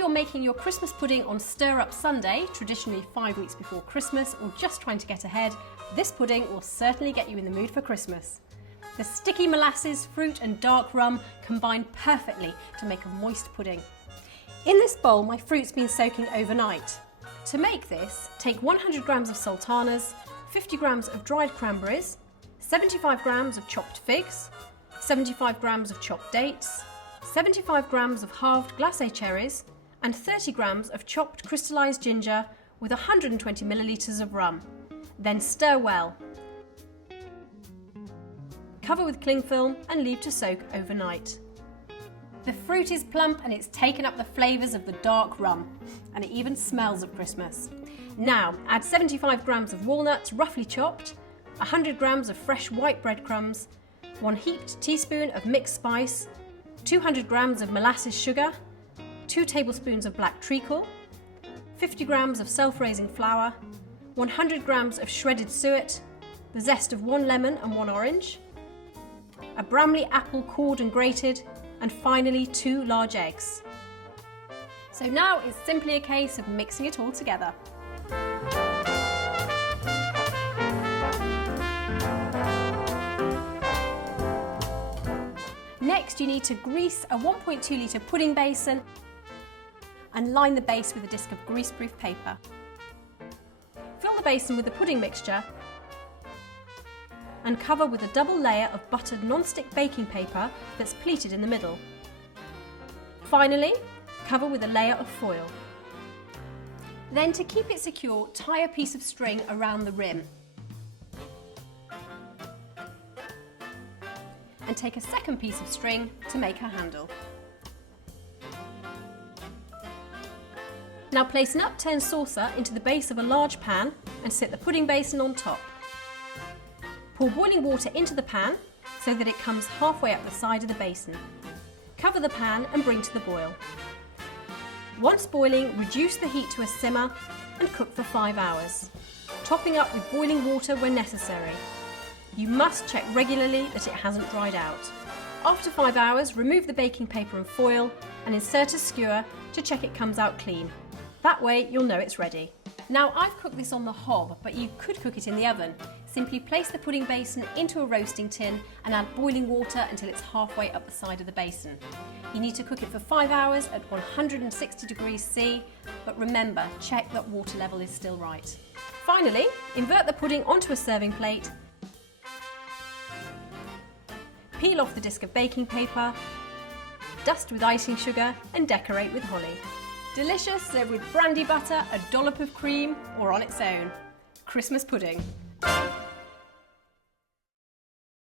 you're making your Christmas pudding on Stir-Up Sunday, traditionally 5 weeks before Christmas, or just trying to get ahead, this pudding will certainly get you in the mood for Christmas. The sticky molasses, fruit and dark rum combine perfectly to make a moist pudding. In this bowl, my fruit's been soaking overnight. To make this, take 100 grams of sultanas, 50 grams of dried cranberries, 75 grams of chopped figs, 75 grams of chopped dates, 75 grams of halved glacé cherries, and 30 grams of chopped crystallized ginger with 120 millilitres of rum. Then stir well. Cover with cling film and leave to soak overnight. The fruit is plump and it's taken up the flavours of the dark rum, and it even smells of Christmas. Now add 75 grams of walnuts roughly chopped, 100 grams of fresh white breadcrumbs, 1 heaped teaspoon of mixed spice, 200 grams of molasses sugar, 2 tablespoons of black treacle, 50 grams of self-raising flour, 100 grams of shredded suet, the zest of 1 lemon and 1 orange, a Bramley apple cored and grated, and finally 2 large eggs. So now it's simply a case of mixing it all together. Next, you need to grease a 1.2 litre pudding basin and line the base with a disc of greaseproof paper. Fill the basin with the pudding mixture and cover with a double layer of buttered non-stick baking paper that's pleated in the middle. Finally, cover with a layer of foil. Then, to keep it secure, tie a piece of string around the rim. And take a second piece of string to make a handle. Now place an upturned saucer into the base of a large pan and set the pudding basin on top. Pour boiling water into the pan so that it comes halfway up the side of the basin. Cover the pan and bring to the boil. Once boiling, reduce the heat to a simmer and cook for 5 hours, topping up with boiling water when necessary. You must check regularly that it hasn't dried out. After 5 hours, remove the baking paper and foil and insert a skewer to check it comes out clean. That way you'll know it's ready. Now, I've cooked this on the hob, but you could cook it in the oven. Simply place the pudding basin into a roasting tin and add boiling water until it's halfway up the side of the basin. You need to cook it for 5 hours at 160 degrees C, but remember, check that water level is still right. Finally, invert the pudding onto a serving plate, peel off the disc of baking paper, dust with icing sugar and decorate with holly. Delicious, served with brandy butter, a dollop of cream, or on its own. Christmas pudding.